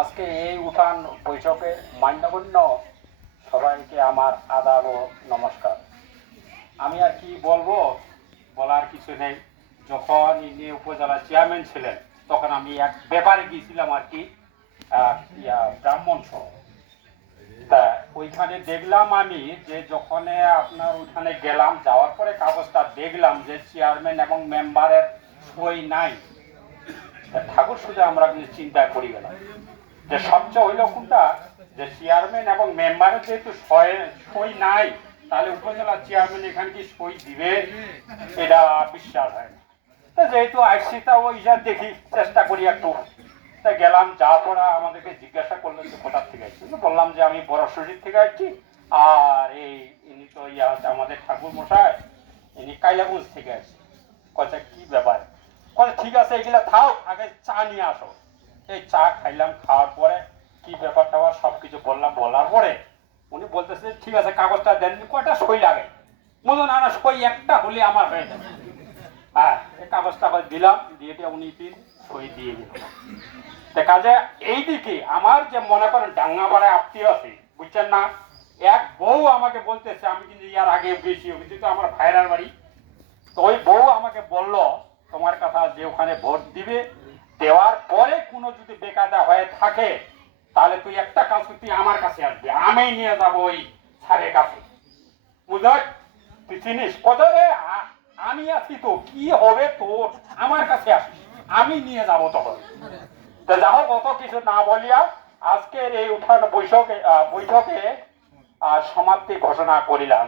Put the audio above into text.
আজকে এই উঠান বৈঠকে মান্যগণ্য সবাইকে আমার আদাব ও নমস্কার। আমি আর কি বলব? বলার কিছু নেই। যখন ইনি উপজেলা চেয়ারম্যান ছিলেন, তখন আমি এক ব্যাপারে গিয়েছিলাম আর কি ব্রাহ্মণ তা ওইখানে দেখলাম আমি যে যখন আপনার ওইখানে গেলাম, যাওয়ার পরে কাগজটা দেখলাম যে চেয়ারম্যান এবং মেম্বারের সই নাই। ঠাকুর সুজা আমরা কিন্তু চিন্তা করি গেলাম। যে সবচেয়ে হইল কোনটা? যে চেয়ারম্যান এবং মেম্বারের যেহেতু সই- নাই, তাহলে উপজেলা চেয়ারম্যান এখানে কি সই দিবে? এটা বিশ্বাস হয় না। যেহেতু আসছি তা ওই যা দেখি, চেষ্টা করি একটু। তা গেলাম, যা পড়া আমাদেরকে জিজ্ঞাসা করলেন যে কোথার থেকে আসছি। বললাম যে আমি বড় শরীর থেকে আসছি। আর এই ইনি তো ইয়া হচ্ছে আমাদের ঠাকুর মশাই, ইনি কাইলাগঞ্জ থেকে আসছে। কচা কি ব্যাপার? কচা ঠিক আছে, এগুলা থাও আগে চা নিয়ে আসো। এই চা খাইলাম, খাওয়ার পরে কি ব্যাপার ট্যাপার সব কিছু বললাম, বলার পরে উনি বলতেছে, ঠিক আছে, কাগজটা দেন, কয়টা সই লাগে? বলুন না না, সই একটা হলে আমার হয়ে যাবে। হ্যাঁ এই কাগজটা দিলাম, দিয়ে উনি দিন সই দিয়ে দিল দেখা যায় এইদিকে আমার যে মনে করেন ডাঙ্গাপাড়ায় আত্মীয় আছে, বুঝছেন না? এক বউ আমাকে বলতেছে, আমি কিন্তু ইয়ার আগে গেছি কিন্তু আমার ভাইরার বাড়ি। তো ওই বউ আমাকে বলল, তোমার কথা যে ওখানে ভোট দিবে, দেওয়ার পরে কোনো যদি বেকায়দা হয়ে থাকে, তাহলে তুই একটা কাজ তুই আমার কাছে আসবি আমি নিয়ে যাব ওই স্যারের কাছে। বুঝল তুই চিনিস? কত রে আমি আছি তো, কি হবে তোর? আমার কাছে আসিস। আমি নিয়ে যাব তখন। তো যা হোক, অত কিছু না বলিয়া আজকের এই উঠান বৈঠকে বৈঠকে সমাপ্তি ঘোষণা করিলাম।